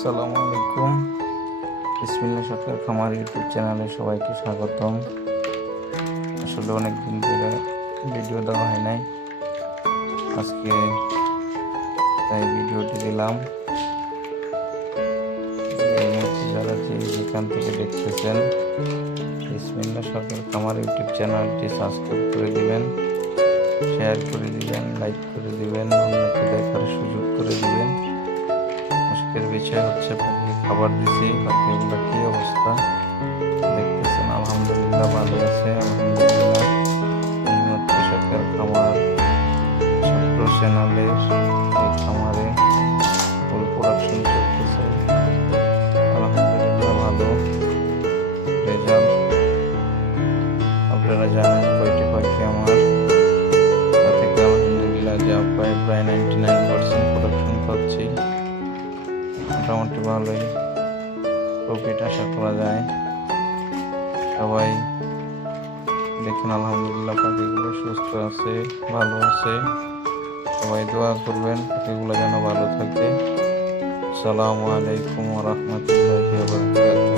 আসসালামু আলাইকুম। বিসমিল্লাহ শখের খামার ইউটিউব চ্যানেলে সবাইকে স্বাগতম। আসলে অনেক দিন ধরে ভিডিও দেওয়া হয় নাই, আজকে তাই ভিডিওটি দিলাম। এই মুহূর্তে যারা যেখান থেকে দেখতেছেন, বিসমিল্লাহ শখের খামার ইউটিউব চ্যানেলটি সাবস্ক্রাইব করে দিবেন, শেয়ার করে দিবেন, লাইক করে দিবেন, অন্যকে দেখার সুযোগ করে দিবেন। আজকের বিষয় হচ্ছে পাখি খাবার দিছি, পাখিগুলো কি অবস্থা দেখতেছেন। আলহামদুলিল্লাহ ভালো আছে, আলহামদুলিল্লাহ। এই মুহূর্তে শখের খামার ছোট্ট চ্যানেলের এই খামারে ফুল প্রোডাকশন চলতেছে, আলহামদুলিল্লাহ ভালো রেজাল্ট। আপনারা জানেন কয়টি পাখি আমার, তা থেকে আলহামদুলিল্লাহ যা প্রায় 99% প্রোডাকশন পাচ্ছি। মোটামুটি ভালোই প্রফিট আশা করা যায়। সবাই দেখেন আলহামদুলিল্লাহ পাখিগুলো সুস্থ আছে, ভালো আছে। সবাই দোয়া করবেন পাখিগুলো যেন ভালো থাকে। আসসালামু আলাইকুম ওয়া রাহমাতুল্লাহি ওয়া বারাকাতুহু।